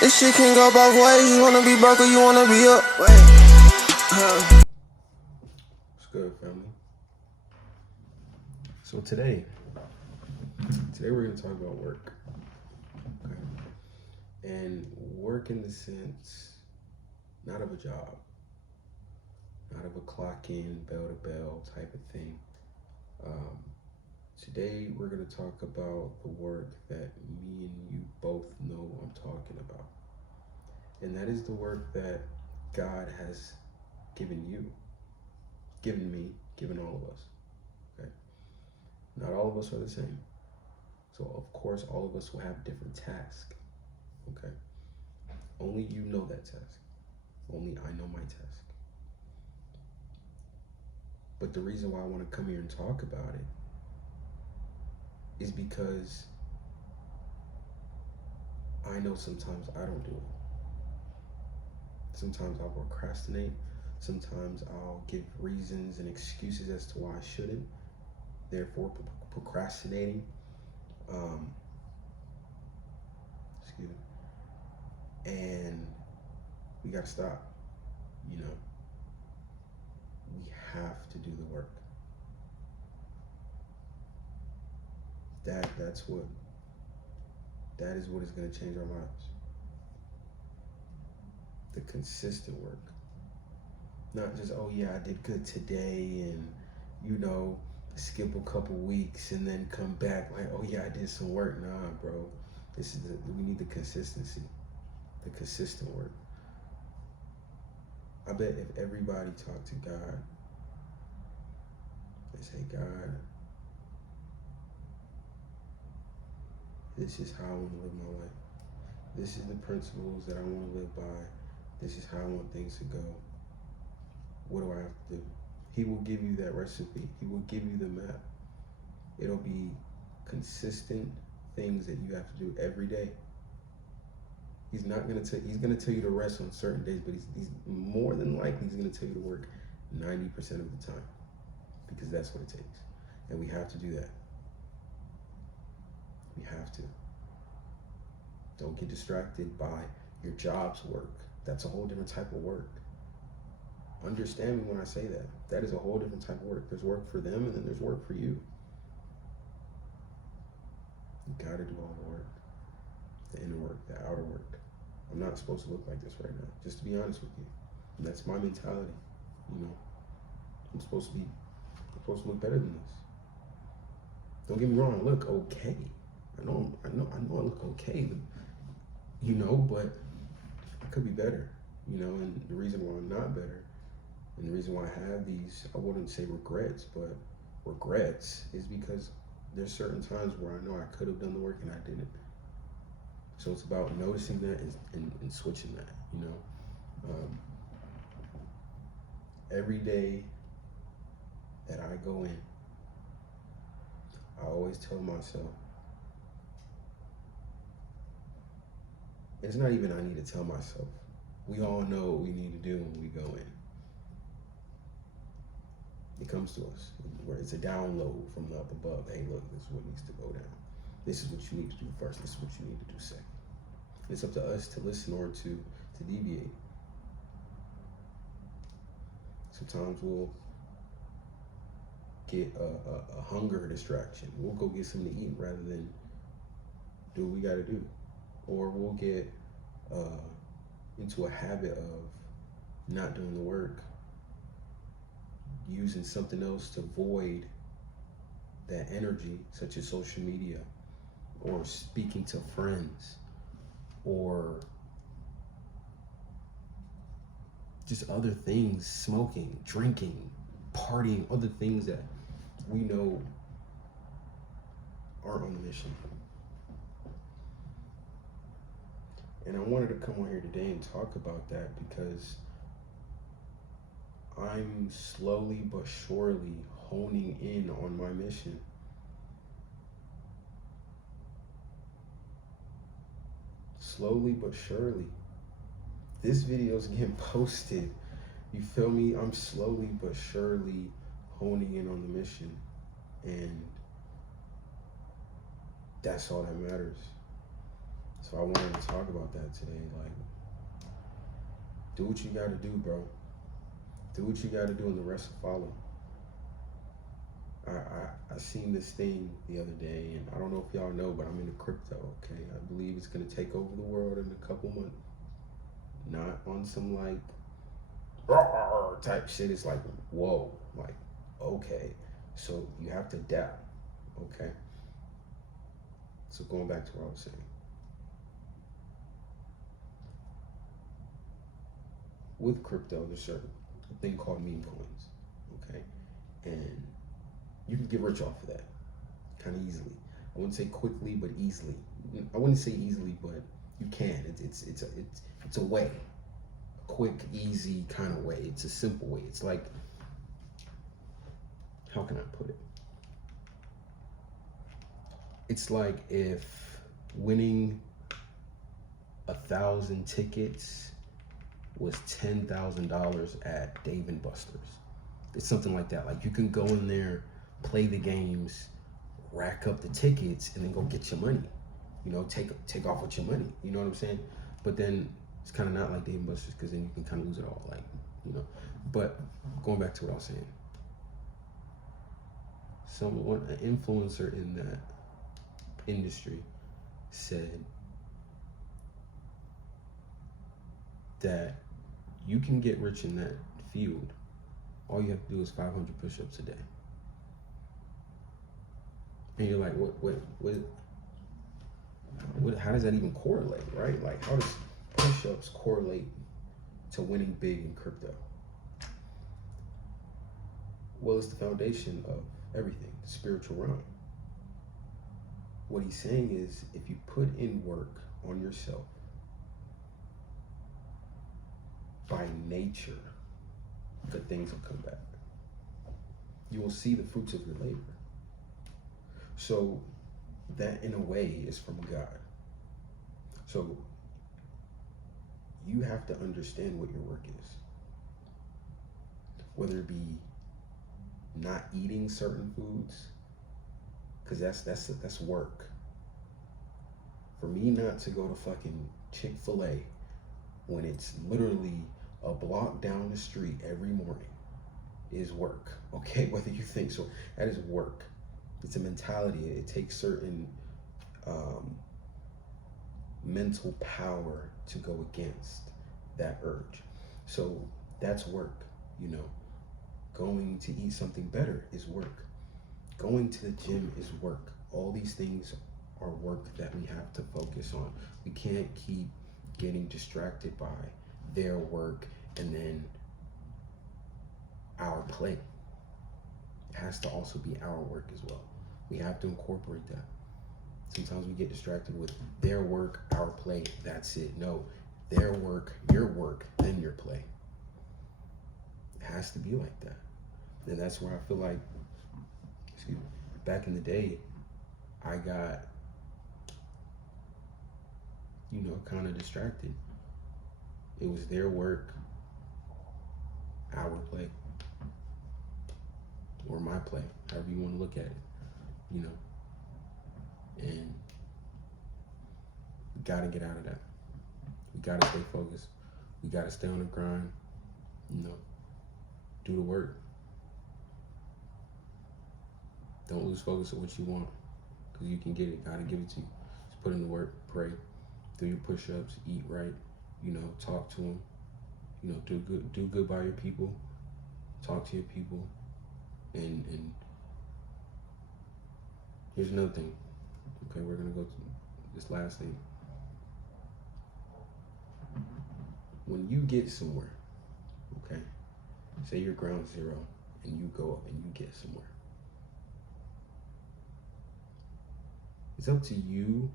This shit can go both ways. You wanna be broke or you wanna be up. What's good, family? So today we're gonna talk about work. Okay. And work in the sense, not of a job, not of a clock in, bell to bell type of thing. Today we're gonna talk about the work that me and you both know I'm talking about. And that is the work that God has given you, given me, given all of us. Okay. Not all of us are the same. So of course all of us will have different tasks. Okay. Only you know that task. Only I know my task. But the reason why I want to come here and talk about it is because I know sometimes I don't do it. Sometimes I'll procrastinate. Sometimes I'll give reasons and excuses as to why I shouldn't. Therefore, procrastinating. Excuse me. And we gotta stop. You know, we have to do the work. That is what is gonna change our lives. The consistent work. Not just, oh yeah, I did good today and skip a couple weeks and then come back like, oh yeah, I did some work. Nah, bro. We need the consistency. The consistent work. I bet if everybody talked to God, they say, God, this is how I want to live my life. This is the principles that I want to live by. This is how I want things to go. What do I have to do? He will give you that recipe. He will give you the map. It'll be consistent things that you have to do every day. He's not gonna tell. He's gonna tell you to rest on certain days, but he's more than likely he's gonna tell you to work 90% of the time, because that's what it takes, and we have to do that. We have to. Don't get distracted by your job's work. That's a whole different type of work. Understand me when I say that. That is a whole different type of work. There's work for them and then there's work for you. You gotta do all the work. The inner work, the outer work. I'm not supposed to look like this right now, just to be honest with you. And that's my mentality. I'm supposed to look better than this. Don't get me wrong, I look okay. I know I look okay, but I could be better, and the reason why I'm not better, and the reason why I have these, I wouldn't say regrets, but regrets, is because there's certain times where I know I could have done the work and I didn't. So it's about noticing that and switching that, every day that I go in, I always tell myself, it's not even I need to tell myself. We all know what we need to do when we go in. It comes to us, where it's a download from up above. Hey, look, this is what needs to go down. This is what you need to do first. This is what you need to do second. It's up to us to listen or to deviate. Sometimes we'll get a hunger distraction. We'll go get something to eat rather than do what we got to do. Or we'll get into a habit of not doing the work, using something else to void that energy, such as social media, or speaking to friends, or just other things, smoking, drinking, partying, other things that we know aren't on the mission. And I wanted to come on here today and talk about that because I'm slowly but surely honing in on my mission. Slowly but surely. This video is getting posted. You feel me? I'm slowly but surely honing in on the mission. And that's all that matters. So I wanted to talk about that today. Like, do what you gotta do, bro. Do what you gotta do, and the rest will follow. I seen this thing the other day, and I don't know if y'all know, but I'm into crypto. Okay, I believe it's gonna take over the world in a couple months. Not on some like type shit. It's like, whoa, like, okay. So you have to adapt. Okay. So going back to what I was saying. With crypto, there's a thing called meme coins. Okay. And you can get rich off of that kind of easily. I wouldn't say quickly, but easily. I wouldn't say easily, but you can. It's a way, a quick, easy kind of way. It's a simple way. It's like, how can I put it? It's like if winning 1,000 tickets was $10,000 at Dave and Buster's. It's something like that. Like you can go in there, play the games, rack up the tickets, and then go get your money. You know, take off with your money. You know what I'm saying? But then it's kind of not like Dave and Buster's, because then you can kind of lose it all. Like, you know. But going back to what I was saying, an influencer in that industry said that you can get rich in that field. All you have to do is 500 push-ups a day. And you're like, what, how does that even correlate, right? Like, how does push-ups correlate to winning big in crypto? Well, it's the foundation of everything, the spiritual realm. What he's saying is, if you put in work on yourself, by nature, good things will come back. You will see the fruits of your labor. So that, in a way, is from God. So you have to understand what your work is. Whether it be not eating certain foods, because that's work. For me not to go to fucking Chick-fil-A when it's literally a block down the street every morning is work. Okay, whether you think so, that is work. It's a mentality. It takes certain mental power to go against that urge. So that's work, you know. Going to eat something better is work. Going to the gym is work. All these things are work that we have to focus on. We can't keep getting distracted by their work and then our play. It has to also be our work as well. We have to incorporate that. Sometimes we get distracted with their work, our play, that's it. No, their work, then your play. It has to be like that. And that's where I feel like, back in the day, I got, you know, kind of distracted. It was their work, our play, or my play, however you want to look at it, you know. And we gotta get out of that. We gotta stay focused. We gotta stay on the grind, you know, do the work. Don't lose focus on what you want, because you can get it. Gotta give it to you. Just put in the work, pray, do your push-ups, eat right, you know, talk to them, you know, do good by your people, talk to your people, and here's another thing. Okay, we're gonna go to this last thing. When you get somewhere, okay, say you're ground zero and you go up and you get somewhere, it's up to you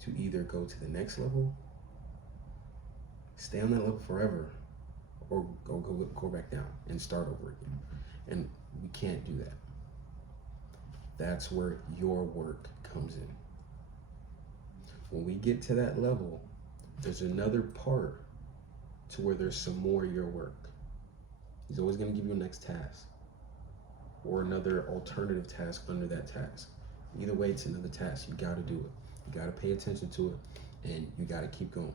to either go to the next level, stay on that level forever, or go back down and start over again. And we can't do that. That's where your work comes in. When we get to that level, there's another part to where there's some more of your work. He's always going to give you a next task or another alternative task under that task. Either way, it's another task. You got to do it. You got to pay attention to it, and you got to keep going.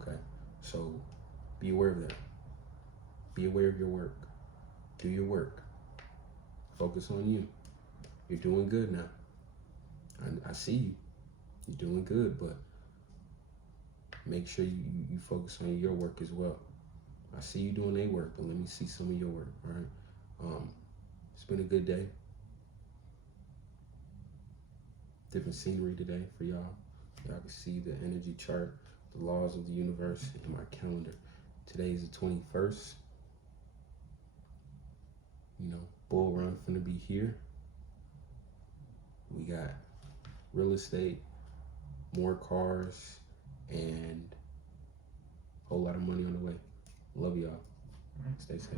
Okay? So be aware of that. Be aware of your work. Do your work. Focus on you. You're doing good now. I see you. You're doing good, but make sure you focus on your work as well. I see you doing their work, but let me see some of your work, all right? It's been a good day. Different scenery today for y'all. Y'all can see the energy chart, the laws of the universe in my calendar. Today is the 21st. You know, bull run finna be here. We got real estate, more cars, and a whole lot of money on the way. Love y'all. Stay safe.